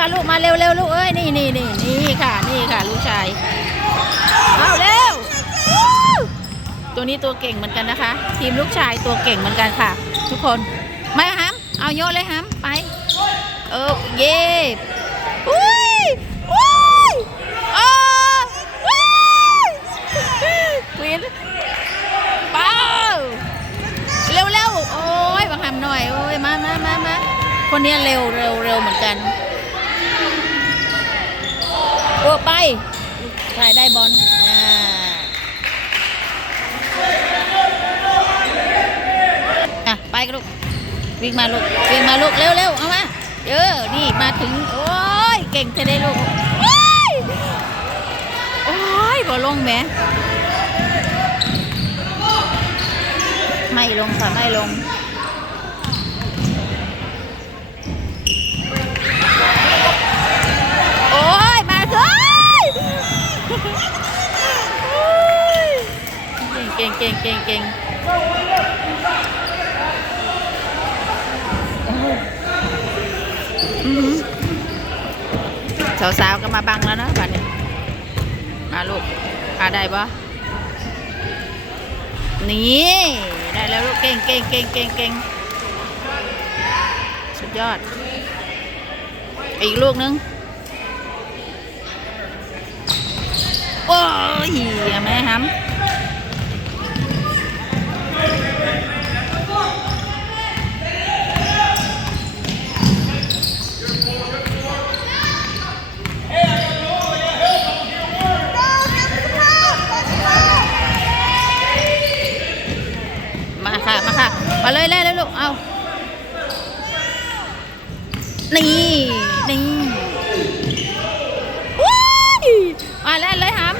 ค่ะลูกมาเร็วเร็วลูกเอ้ยนี่นี่นี่นี่ค่ะ นี่ค่ะ ลูกชายเอาเร็วตัวนี้ตัวเก่งเหมือนกันนะคะ ทีมลูกชายตัวเก่งเหมือนกันค่ะ ทุกคนไม่ฮัมเอาโยเลยฮัมไป เออเย่อุ้ยอุ้ยอออุ้ยควีนเป้าเร็วเร็วโอ้ยบังคับหน่อยโอ้ยมามามามาคนนี้เร็วเร็วเร็วเหมือนกัน โอ้ไปใช่ได้บอลอ่าอะไปกันลูกวิ่งมาลูกวิ่งมาลูกเร็วเร็วเอามาเออนี่มาถึงโอ้ยเก่งจะได้ลูกโอ้ยโอ้ยบ่ลงแหมไม่ลงค่ะไม่ลงโอ้ยมาเถอะโอ้ยเก่งเก่งเก่งเก่งเก่งสาวๆก็มาบังแล้วเนอะบัดนี้ มาลูกอาได้ปะนี่ได้แล้วลูกเก่งเก่งเก่งเก่งเก่งสุดยอด อีกลูกนึง โอ้ยอย่าแม่ฮัม ค่ะมาค่ะ มาเลยเลยเลยลูกเอานี่นี่ว้ายมาเล่นเลยฮัม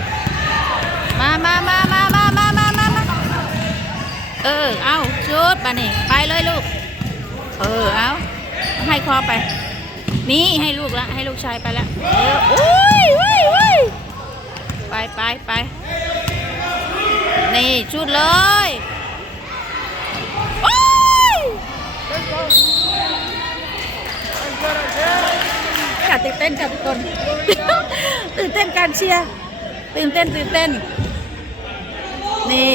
มามามามามามามามามาเออเอาชุดมานี่ไปเลยลูก เออเอาให้คอไป นี่ให้ลูกละให้ลูกชายไปละเอออุ้ยอุ้ยอุ้ยไปไปไปนี่ชุดเลย ค่ะตื่นเต้นค่ะทุกคน ตื่นเต้นการเชียร์ ตื่นเต้นตื่นเต้น นี่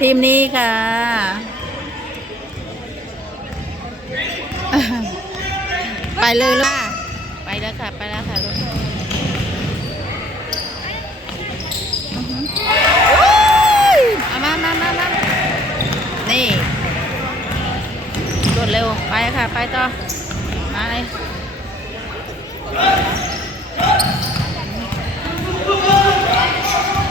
ทีมนี้ค่ะไปเลยล่ะ ไปแล้วค่ะ ไปแล้วค่ะลูก เร็ว ไปค่ะ ไปต่อไป